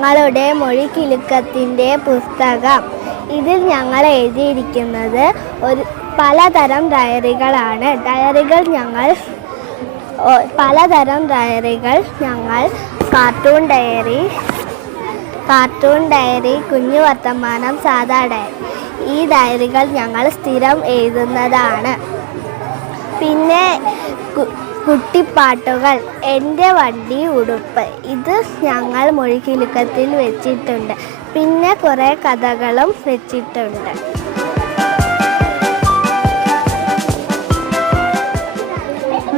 ഞങ്ങളുടെ മൊഴിക്കിലുക്കത്തിൻ്റെ പുസ്തകം. ഇതിൽ ഞങ്ങൾ എഴുതിയിരിക്കുന്നത് പലതരം ഡയറികളാണ്. ഞങ്ങൾ കാർട്ടൂൺ ഡയറി, കുഞ്ഞു വർത്തമാനം, സാധാ ഡയറി, ഈ ഡയറികൾ ഞങ്ങൾ സ്ഥിരം എഴുതുന്നതാണ്. പിന്നെ കുട്ടിപ്പാട്ടുകൾ, എൻ്റെ വണ്ടി ഉടുപ്പ്, ഇത് ഞങ്ങൾ മൊഴിക്കിലുക്കത്തിൽ വെച്ചിട്ടുണ്ട്. പിന്നെ കുറേ കഥകളും വെച്ചിട്ടുണ്ട്.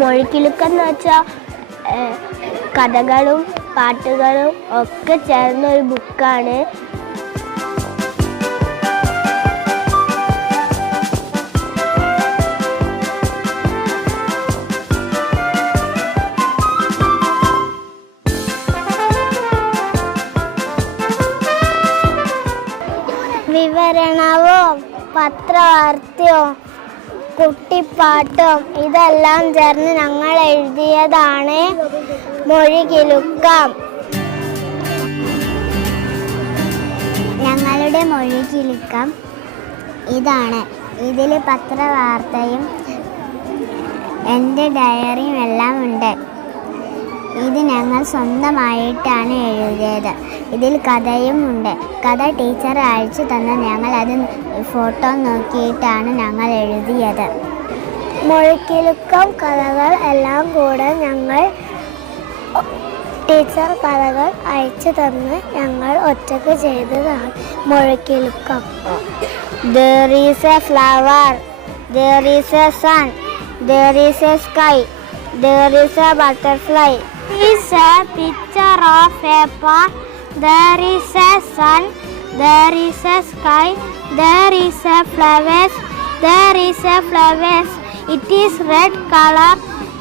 മൊഴിക്കിലുക്കം എന്ന് വെച്ചാൽ കഥകളും പാട്ടുകളും ഒക്കെ ചേർന്നൊരു ബുക്കാണ്. വിവരണവും പത്രവാർത്തയും കുട്ടിപ്പാട്ടും ഇതെല്ലാം ചേർന്ന് ഞങ്ങൾ എഴുതിയതാണ് മൊഴികിലുക്കം. ഞങ്ങളുടെ മൊഴികിലുക്കം ഇതാണ്. ഇതിൽ പത്രവാർത്തയും എൻ്റെ ഡയറിയും എല്ലാം ഉണ്ട്. ഇത് ഞങ്ങൾ സ്വന്തമായിട്ടാണ് എഴുതിയത്. ഇതിൽ കഥയും ഉണ്ട്. കഥ ടീച്ചർ അയച്ചു തന്ന ഞങ്ങൾ അത് ഫോട്ടോ നോക്കിയിട്ടാണ് ഞങ്ങൾ എഴുതിയത്. മൊഴിക്കിലുക്കം കഥകൾ എല്ലാം കൂടെ ഞങ്ങൾ ടീച്ചർ കഥകൾ അയച്ചു തന്ന് ഞങ്ങൾ ഒറ്റക്ക് ചെയ്തതാണ് മൊഴിക്കിലുക്കം. There is a flower, there is a sun, there is a sky, there is a butterfly. There is a picture of a park. There is a sun, there is a sky, there is a flowers, there is a flowers. It is red color.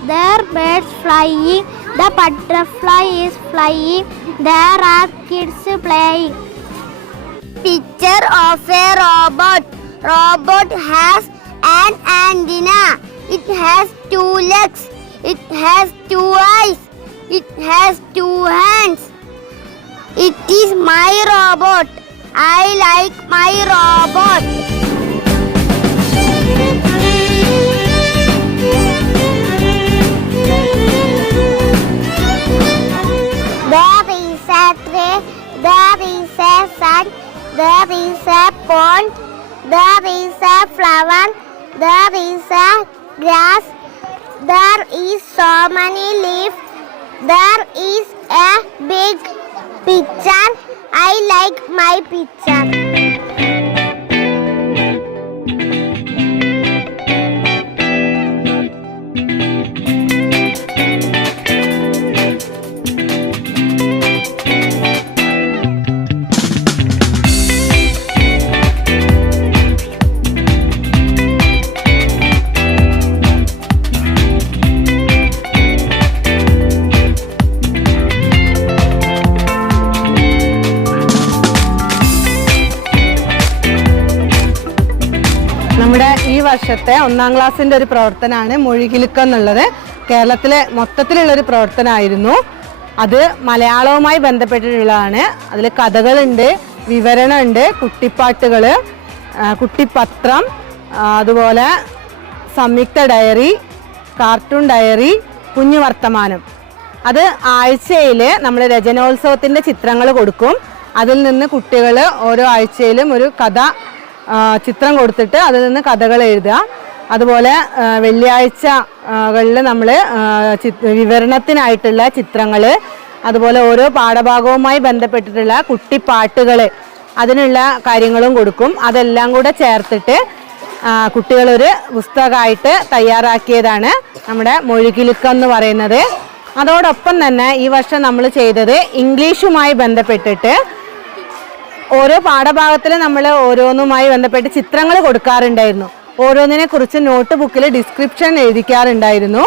There are birds flying. The butterfly is flying. There are kids playing. Picture of a robot. Robot has an antenna. It has 2 legs. It has 2 eyes. It has 2 hands. It is my robot. I like my robot. There is a tree. There is a sun. There is a pond. There is a flower. There is a grass. There is so many leaves. There is a big picture. I like my picture. നമ്മുടെ ഈ വർഷത്തെ 1ാം ക്ലാസ്സിൻ്റെ ഒരു പ്രവർത്തനമാണ് മൊഴികിലുക്കം എന്നുള്ളത്. കേരളത്തിലെ മൊത്തത്തിലുള്ളൊരു പ്രവർത്തനമായിരുന്നു. അത് മലയാളവുമായി ബന്ധപ്പെട്ടിട്ടുള്ളതാണ്. അതിൽ കഥകളുണ്ട്, വിവരണമുണ്ട്, കുട്ടിപ്പാട്ടുകൾ, കുട്ടിപ്പത്രം, അതുപോലെ സംയുക്ത ഡയറി, കാർട്ടൂൺ ഡയറി, കുഞ്ഞു വർത്തമാനം. അത് ആഴ്ചയിൽ നമ്മൾ രചനോത്സവത്തിൻ്റെ ചിത്രങ്ങൾ കൊടുക്കും. അതിൽ നിന്ന് കുട്ടികൾ ഓരോ ആഴ്ചയിലും ഒരു ചിത്രം കൊടുത്തിട്ട് അതിൽ നിന്ന് കഥകൾ എഴുതുക. അതുപോലെ വെള്ളിയാഴ്ചകളിൽ നമ്മൾ വിവരണത്തിനായിട്ടുള്ള ചിത്രങ്ങൾ, അതുപോലെ ഓരോ പാഠഭാഗവുമായി ബന്ധപ്പെട്ടിട്ടുള്ള കുട്ടിപ്പാട്ടുകൾ, അതിനുള്ള കാര്യങ്ങളും കൊടുക്കും. അതെല്ലാം കൂടെ ചേർത്തിട്ട് കുട്ടികളൊരു പുസ്തകമായിട്ട് തയ്യാറാക്കിയതാണ് നമ്മുടെ മൊഴികിലുക്കം എന്ന് പറയുന്നത്. അതോടൊപ്പം തന്നെ ഈ വർഷം നമ്മൾ ചെയ്തത് ഇംഗ്ലീഷുമായി ബന്ധപ്പെട്ടിട്ട് ഓരോ പാഠഭാഗത്തിൽ നമ്മൾ ഓരോന്നുമായി ബന്ധപ്പെട്ട് ചിത്രങ്ങൾ കൊടുക്കാറുണ്ടായിരുന്നു. ഓരോന്നിനെ കുറിച്ച് നോട്ട് ബുക്കിൽ ഡിസ്ക്രിപ്ഷൻ എഴുതിക്കാറുണ്ടായിരുന്നു.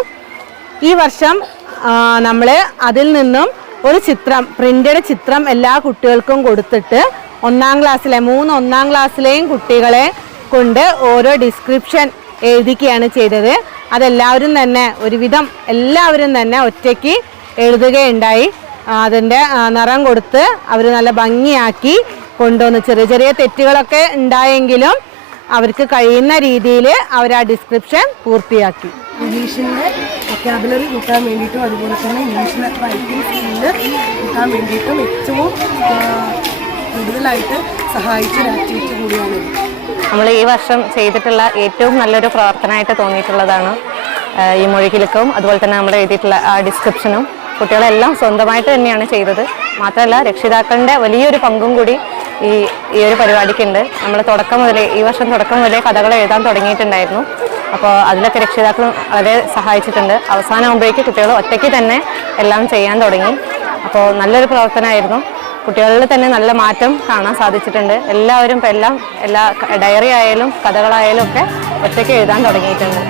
ഈ വർഷം നമ്മൾ അതിൽ നിന്നും ഒരു ചിത്രം, പ്രിൻ്റഡ് ചിത്രം എല്ലാ കുട്ടികൾക്കും കൊടുത്തിട്ട് 1ാം ക്ലാസ്സിലെ 3 1ാം ക്ലാസ്സിലെയും കുട്ടികളെ കൊണ്ട് ഓരോ ഡിസ്ക്രിപ്ഷൻ എഴുതിക്കുകയാണ് ചെയ്തത്. അതെല്ലാവരും തന്നെ ഒരുവിധം എല്ലാവരും തന്നെ ഒറ്റയ്ക്ക് എഴുതുകയുണ്ടായി. അതിൻ്റെ നിറം കൊടുത്ത് അവർ നല്ല ഭംഗിയാക്കി കൊണ്ടുവന്ന് ചെറിയ ചെറിയ തെറ്റുകളൊക്കെ ഉണ്ടായെങ്കിലും അവർക്ക് കഴിയുന്ന രീതിയിൽ അവർ ആ ഡിസ്ക്രിപ്ഷൻ പൂർത്തിയാക്കി. ഇംഗ്ലീഷിൻ്റെ വൊക്കാബുലറി കൂട്ടാൻ വേണ്ടിയിട്ടും അതുപോലെ തന്നെ ഇംഗ്ലീഷിലെ റൈറ്റിംഗ് സ്കില്ല് കൂട്ടാൻ വേണ്ടിയിട്ടും ഏറ്റവും കൂടുതലായിട്ട് സഹായിച്ചൊരു ആക്ടിവിറ്റി കൂടിയാണ്. നമ്മൾ ഈ വർഷം ചെയ്തിട്ടുള്ള ഏറ്റവും നല്ലൊരു പ്രവർത്തനമായിട്ട് തോന്നിയിട്ടുള്ളതാണ് ഈ മൊഴികിലുക്കവും അതുപോലെ തന്നെ നമ്മൾ എഴുതിയിട്ടുള്ള ആ ഡിസ്ക്രിപ്ഷനും. കുട്ടികളെല്ലാം സ്വന്തമായിട്ട് തന്നെയാണ് ചെയ്തത്. മാത്രമല്ല രക്ഷിതാക്കളുടെ വലിയൊരു പങ്കും കൂടി ഈ ഒരു പരിപാടിക്കുണ്ട്. നമ്മൾ ഈ വർഷം തുടക്കം മുതലേ കഥകൾ എഴുതാൻ തുടങ്ങിയിട്ടുണ്ടായിരുന്നു. അപ്പോൾ അതിലൊക്കെ രക്ഷിതാക്കൾ വളരെ സഹായിച്ചിട്ടുണ്ട്. അവസാനമാകുമ്പോഴേക്ക് കുട്ടികൾ ഒറ്റയ്ക്ക് തന്നെ എല്ലാം ചെയ്യാൻ തുടങ്ങി. അപ്പോൾ നല്ലൊരു പ്രവർത്തനമായിരുന്നു. കുട്ടികളിൽ തന്നെ നല്ല മാറ്റം കാണാൻ സാധിച്ചിട്ടുണ്ട്. എല്ലാവരും എല്ലാ ഡയറി ആയാലും കഥകളായാലും ഒക്കെ ഒറ്റയ്ക്ക് എഴുതാൻ തുടങ്ങിയിട്ടുണ്ട്.